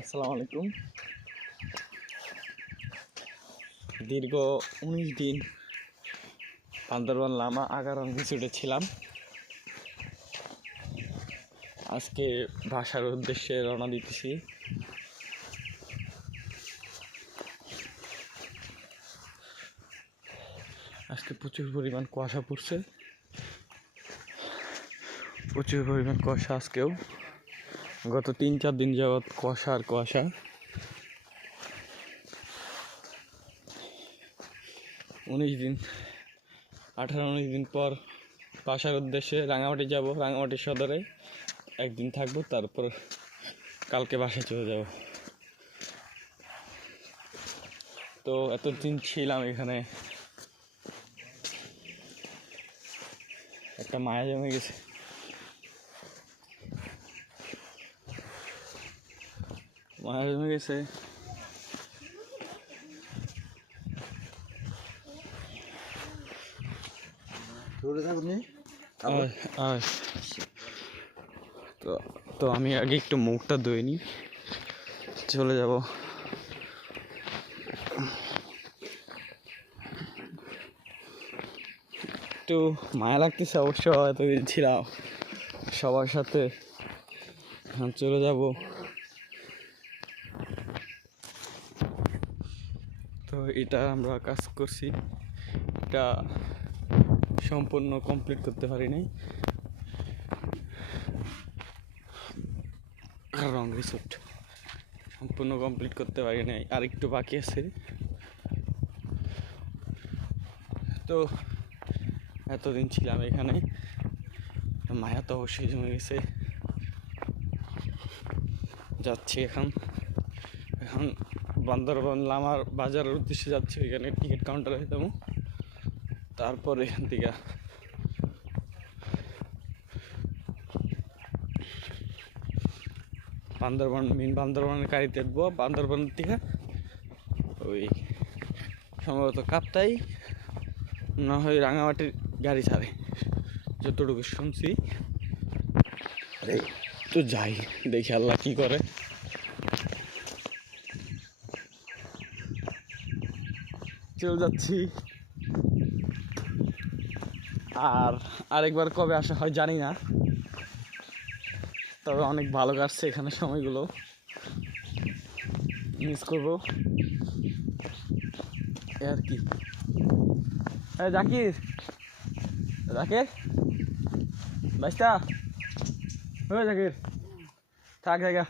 আসসালামু আলাইকুম। দীর্ঘ উনিশ দিন বান্দরবান লামা আগারং রিসোর্টে ছিলাম। আজকে ভাষার উদ্দেশ্যে রওনা দিতেছি। আজকে প্রচুর পরিমাণ কুয়াশা পড়ছে। প্রচুর পরিমাণ কুয়াশা আজকেও। গত তিন চার দিন যাবৎ কুয়াশা আর কুয়াশা। উনিশ দিন, আঠারো উনিশ দিন পর বাসার উদ্দেশ্যে রাঙামাটি যাব, রাঙামাটি সদরে। একদিন থাকব, তারপর কালকে বাসায় চলে যাব। তো এতদিন ছিলাম এখানে। একটা মায়া জমে গেছে। মায়া জমে গেছে তো তো আমি আগে একটু মুখটা ধুয়ে নিই চলে যাব একটু মায়া লাগতেছে অবশ্য এতদিন ছিলাম সবার সাথে এখন চলে যাব এটা আমরা কাজ করছি। এটা সম্পূর্ণ কমপ্লিট করতে পারি নাই। রং রিসোর্ট সম্পূর্ণ কমপ্লিট করতে পারি নাই। আর একটু বাকি আছে। তো এতদিন ছিলাম এখানে। মায়া তো অবশ্যই জমে গেছে। যাচ্ছি এখন। এখন বান্দরবান লামার বাজারের উদ্দেশ্যে যাচ্ছি এখানে টিকিট কাউন্টারে যাব। তারপরে এখান থেকে। বান্দরবান মেন বান্দরবানের গাড়িতে উঠবো। বান্দরবানের থেকে ওই সম্ভবত কাপ্তাই, না হয় রাঙামাটির গাড়ি ছাড়ে। যতটুকু শুনছি। তো যাই, দেখি আল্লাহ কি করে। চলে যাচ্ছি। আর আরেকবার কবে আসা হয় জানি না। তবে অনেক ভালো কাটছে এখানে সময়গুলো। মিস করব। এ আর কি। জাকির। জাকির? বাইসটা ওই জাকির। থাক জায়গা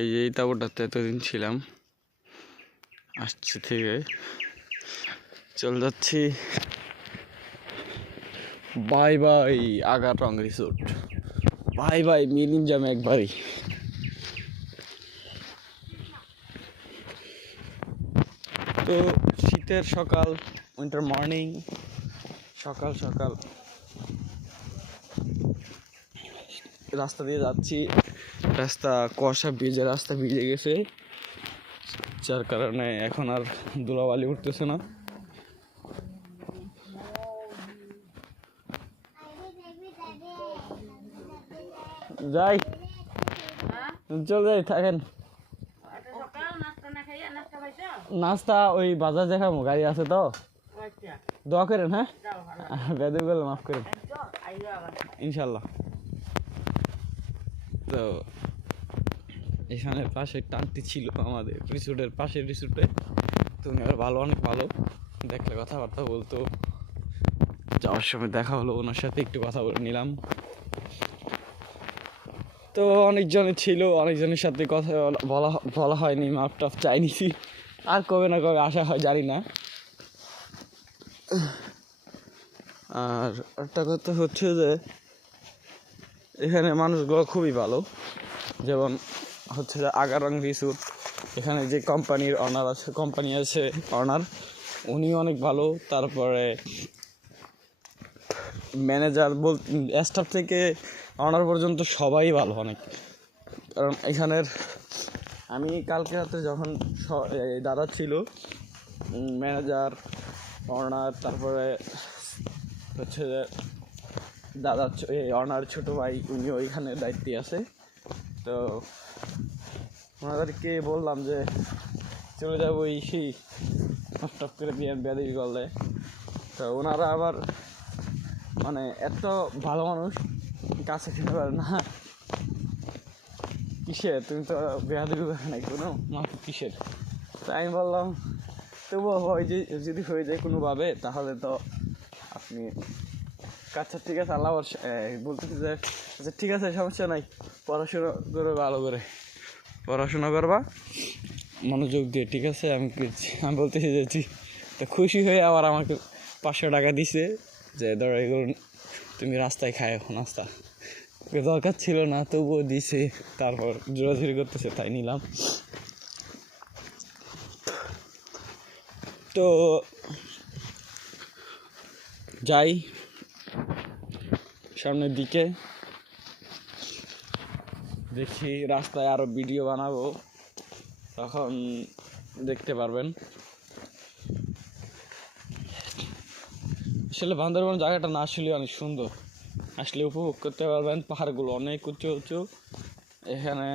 এই যে এই এতদিন ছিলাম, আসছে থেকে। চলে যাচ্ছি। বাই বাই আগার রং রিসোর্ট। বাই বাই মিলিম জাম একবারই। তো শীতের সকাল উইন্টার মর্নিং সকাল সকাল। রাস্তা দিয়ে যাচ্ছি। রাস্তা কুয়াশা ভিজে রাস্তা ভিজে গেছে। যার কারণে এখন আর ধুলাবালি উঠতেছে না। যাই। চল যাই থাকেন। নাস্তা ওই বাজার দেখাবো গাড়ি আছে তো। দোয়া করেন হ্যাঁ? বেদে গেলে মাফ করেন। ইনশাল্লাহ। তো এখানে পাশে টানটি ছিল আমাদের রিসোর্টের পাশের রিসোর্টে। তুমি আর ভালো, অনেক ভালো। দেখলে কথাবার্তা বলতো। যাওয়ার সময় দেখা হলো ওনার সাথে, একটু কথা বলে নিলাম। তো অনেকজনে ছিল, অনেকজনের সাথে কথা বলা- বলা হয়নি মাপ টাপ চাইনি আর কবে না কবে আসা হয় জানি না। আর একটা কথা হচ্ছে যে এখানে মানুষগুলো খুবই ভালো। যেমন হচ্ছে আগারং রিসুট এখানে যে কোম্পানির অনার আছে, কোম্পানি আছে অনার উনি অনেক ভালো। তারপরে ম্যানেজার বল স্টাফ থেকে অনার পর্যন্ত সবাই ভালো অনেক। কারণ এখানের আমি কালকে রাতে যখন দাদা ছিল ম্যানেজার অনার তারপরে হচ্ছে দাদা অনার ছোট ভাই, উনি ওইখানে দায়িত্বে আছে। তো ওনাদেরকে বললাম যে, চলে যাব এই সেই টপ করে দিয়ে বেদি করলে তো ওনারা আবার মানে এত ভালো মানুষ, কাছে খেতে পারে না। কিসের? তুমি তো বেহাদি নাই কোনো মাত্র কিসের? তো আমি বললাম, তবুও হয় যে, যদি হয়ে যায় কোনোভাবে, তাহলে তো আপনি আচ্ছা ঠিক আছে, আল্লাহ বলতেছি যে আচ্ছা ঠিক আছে, সমস্যা নাই। পড়াশোনা করে ভালো করে। পড়াশোনা করবা, মনোযোগ দিয়ে, ঠিক আছে? আমি আমি বলতেছি যে তো খুশি হয়ে আবার আমাকে পাঁচশো টাকা দিছে যে, ধরো এগুলো তুমি রাস্তায় খায় নাস্তা দরকার ছিল না, তবুও দিছে, তারপর জোরাজুরি করতেছে, তাই নিলাম। তো যাই সামনের দিকে। দেখি রাস্তায় আরও ভিডিও বানাবো। তখন দেখতে পারবেন। আসলে বান্দরবান জায়গাটা না আসলে অনেক সুন্দর। আসলে উপভোগ করতে পারবেন। পাহাড়গুলো অনেক উঁচু উঁচু। এখানে